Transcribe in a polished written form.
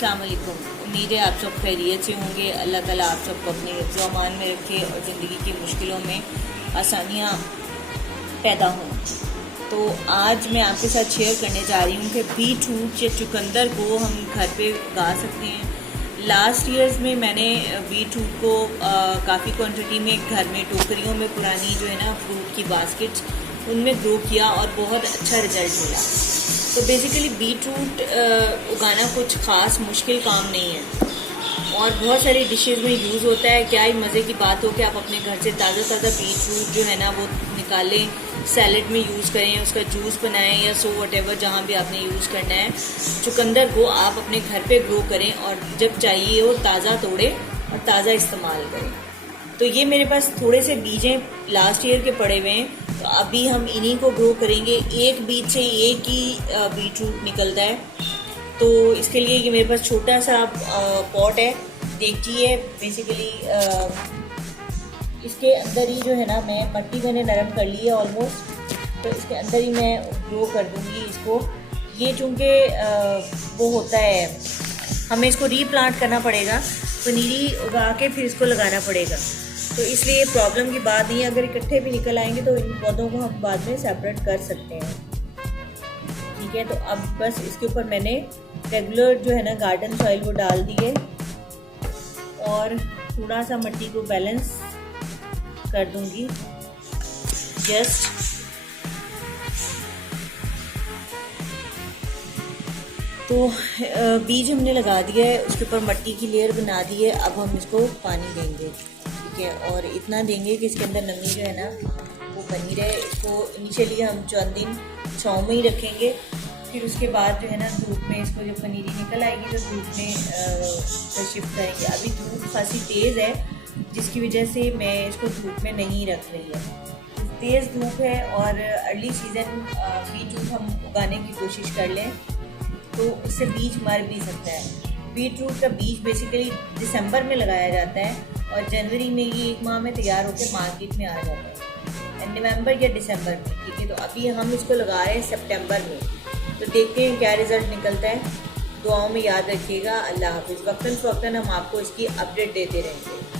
अस्सलाम वालेकुम। उम्मीद है आप सब खैरियत से होंगे। अल्लाह ताला आप सबको अपने हिफ्ज़ व अमान में रखे और ज़िंदगी की मुश्किलों में आसानियाँ पैदा हों। तो आज मैं आपके साथ शेयर करने जा रही हूँ कि बीट रूट या चुकंदर को हम घर पे उगा सकते हैं। लास्ट ईयर्स में मैंने बीट रूट को काफ़ी क्वांटिटी में घर में टोकरियों में पुरानी जो है ना फ्रूट की बास्केट्स उनमें ग्रो किया और बहुत अच्छा रिजल्ट मिला। तो बेसिकली बीट रूट उगाना कुछ ख़ास मुश्किल काम नहीं है और बहुत सारी डिशेज़ में यूज़ होता है। क्या ही मज़े की बात हो कि आप अपने घर से ताज़ा बीट रूट जो है ना वो निकालें, सैलेड में यूज़ करें, उसका जूस बनाएं या सो वटेवर जहाँ भी आपने यूज़ करना है। चुकंदर को आप अपने घर पे ग्रो करें और जब चाहिए वो ताज़ा तोड़ें और ताज़ा इस्तेमाल करें। तो ये मेरे पास थोड़े से बीजें लास्ट ईयर के पड़े हुए हैं, तो अभी हम इन्हीं को ग्रो करेंगे। एक बीज से एक ही बीट रूट निकलता है, तो इसके लिए ये मेरे पास छोटा सा पॉट है, देगची है। बेसिकली इसके अंदर ही जो है ना मैं मट्टी मैंने नरम कर ली है ऑलमोस्ट, तो इसके अंदर ही मैं ग्रो कर दूँगी इसको। ये चूँकि वो होता है, हमें इसको रीप्लांट करना पड़ेगा, पनीरी उगा के फिर इसको लगाना पड़ेगा, तो इसलिए प्रॉब्लम की बात नहीं है। अगर इकट्ठे भी निकल आएंगे तो इन पौधों को हम बाद में सेपरेट कर सकते हैं, ठीक है। तो अब बस इसके ऊपर मैंने रेगुलर जो है ना गार्डन सॉइल वो डाल दी है और थोड़ा सा मिट्टी को बैलेंस कर दूंगी जस्ट। तो बीज हमने लगा दिया है, उसके ऊपर मिट्टी की लेयर बना दी है। अब हम इसको पानी देंगे, ठीक है, और इतना देंगे कि इसके अंदर नमी जो है ना वो बनी रहे। इसको इनिशियली हम चंद दिन छाँव में ही रखेंगे, फिर उसके बाद जो है ना धूप में इसको जब पनीरी निकल आएगी तो धूप में शिफ्ट करेंगे। अभी धूप खासी तेज़ है जिसकी वजह से मैं इसको धूप में नहीं रख रही है। तेज़ धूप है और अर्ली सीज़न बीट रूट हम उगाने की कोशिश कर लें तो इससे बीज मर भी सकता है। बीट रूट का बीज बेसिकली दिसंबर में लगाया जाता है और जनवरी में ये एक माह में तैयार होकर मार्केट में आ जाता है, नवंबर या दिसंबर में, ठीक है। तो अभी हम इसको लगा रहे हैं सितंबर में, तो देखते हैं क्या रिज़ल्ट निकलता है। दुआओं में याद रखिएगा। अल्लाह हाफिज़। वक्तन फ़वक्तन हम आपको इसकी अपडेट देते रहेंगे।